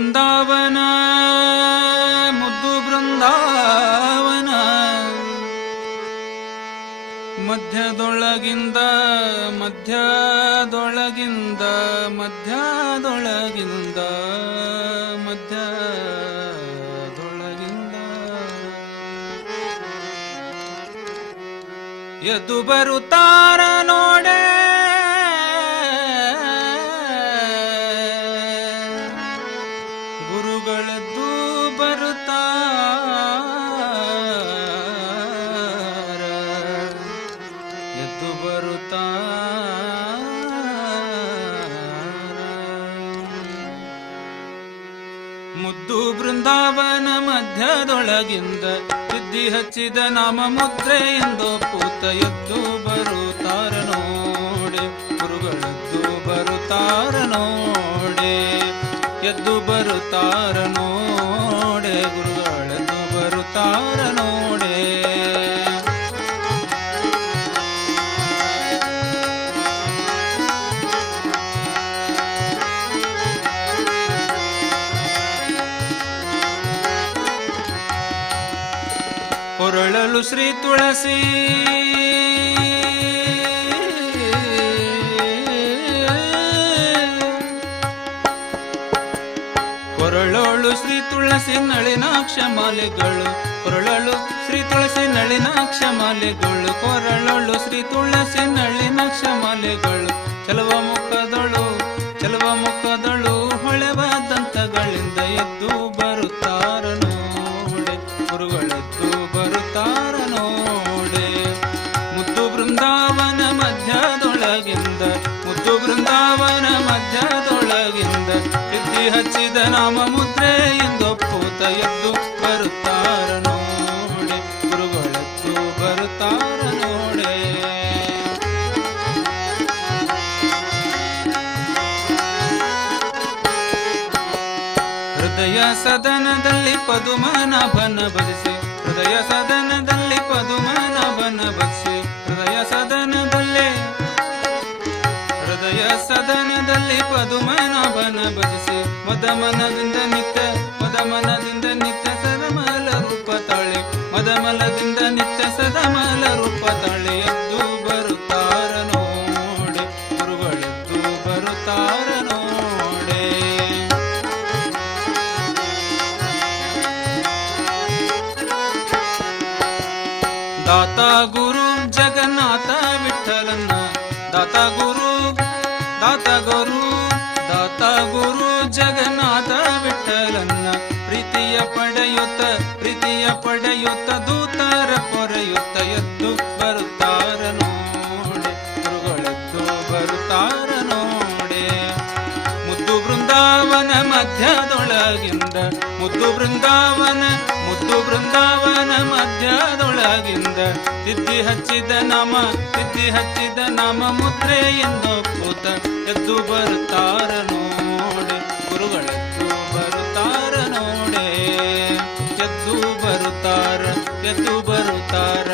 ಬೃಂದಾವನ ಮುದ್ದು ಬೃಂದಾವನ ಮಧ್ಯದೊಳಗಿಂದ ಮಧ್ಯದೊಳಗಿಂದ ಮಧ್ಯದೊಳಗಿಂದ ಮಧ್ಯದೊಳಗಿಂದ ಎದ್ದು ಬರುತ್ತಾರ ನೋಡೆ ಗುರುಗಳದ್ದು ಬರುತ್ತಾರ ಎದ್ದು ಬರುತ್ತಾರ ಮುದ್ದು ಬೃಂದಾವನ ಮಧ್ಯದೊಳಗಿಂದ ಸಿದ್ಧಿ ಹಚ್ಚಿದ ನಾಮ ಮುದ್ರೆ ಎಂದು ಪೂತ ಎದ್ದು ಬರುತ್ತಾರ ನೋಡೆ ಗುರುಗಳದ್ದು ಬರುತ್ತಾರ ನೋಡೆ ಎದ್ದು ಬರುತ್ತಾರ ನೋಡೆ ಗುರುಗಳದ್ದು ಬರುತ್ತಾರ ನೋಡೆ ಕೊರಳಲು ಶ್ರೀ ತುಳಸಿ ಕೊರಳೋಳು ಶ್ರೀ ತುಳಸಿ ನಳಿನಾಕ್ಷ ಮಾಲೆಗಳು ಕೊರಳಲು ಶ್ರೀ ತುಳಸಿ ನಳಿನಾಕ್ಷ ಮಾಲೆಗಳು ಕೊರಳೋಳು ಶ್ರೀ ತುಳಸಿ ನಳಿನಾಕ್ಷ ಮಾಲೆಗಳು ಚಲವ ಮುಖದಳು ಹೊಳೆವ ದಂತಗಳಿಂದ ಎದ್ದು ಬರುತ್ತಾರ ನೋಡೆ ಗುರುಗಳೆದ್ದು ಬರುತ್ತಾರ ನೋಡೆ ಮುದ್ದು ಬೃಂದಾವನ ಮಧ್ಯದೊಳಗಿಂದ ಮುದ್ದು ಬೃಂದಾವನ ಮಧ್ಯದೊಳಗಿಂದ ಸಿದ್ಧಿ ಹಚ್ಚಿದ ನಾಮ ಮುದ್ರೆ ಎಂದೊಪ್ಪೂತ ಎದ್ದು ಬರುತ್ತಾರ ನೋಡೆ ಗುರುಗಳೆದ್ದು ಬರುತ್ತಾರ ನೋಡೆ ಹೃದಯ ಸದನದಲ್ಲಿ ಪದುಮನಾಭನ ಭಜಿಸಿ ಹೃದಯ ಸದನದಲ್ಲಿ ಪದುಮನಾಭನ ಭಜಿಸಿ ಹೃದಯ ಸದನದಲ್ಲಿ ಪದುಮನಾಭನ ಭಜಿಸಿ ಮದಮನದಿಂದ ನಿತ್ಯ ಸದಮಲ ರೂಪ ತಾಳೆ ಮದಮಲದಿಂದ ನಿತ್ಯ ಸದಮಲ ರೂಪ ತಾಳೆ ಎದ್ದು ಬರುತ್ತಾರ ನೋಡೆ ಗುರುಗಳೆದ್ದು ಬರುತ್ತಾರ ನೋಡೆ ದಾತ ಗುರು ಜಗನ್ನಾಥ ವಿಠಲನ್ನ ದಾತ ಗುರು ಜಗನ್ನಾಥ ವಿಠಲನ್ನ ಪ್ರೀತಿಯ ಪಡೆಯುತ್ತ ದೂತರ ಪೊರೆಯುತ್ತ ಎದ್ದು ಬರುತ್ತಾರ ನೋಡೆ ಗುರುಗಳೆದ್ದು ಬರುತ್ತಾರ ನೋಡೆ ಮುದ್ದು ಬೃಂದಾವನ ಮಧ್ಯದೊಳಗಿಂದ ಮುದ್ದು ಬೃಂದಾವನ ಮಧ್ಯದೊಳಗಿಂದ ಸಿದ್ಧಿ ಹಚ್ಚಿದ ನಾಮ ಮುದ್ರೆ ಎಂದು ಪೂತ ಎದ್ದು ಬರುತ್ತಾರ ನೋಡೆ ಗುರುಗಳೆದ್ದು ಬರುತ್ತಾರ ನೋಡೆ ಎದ್ದು ಬರುತ್ತಾರ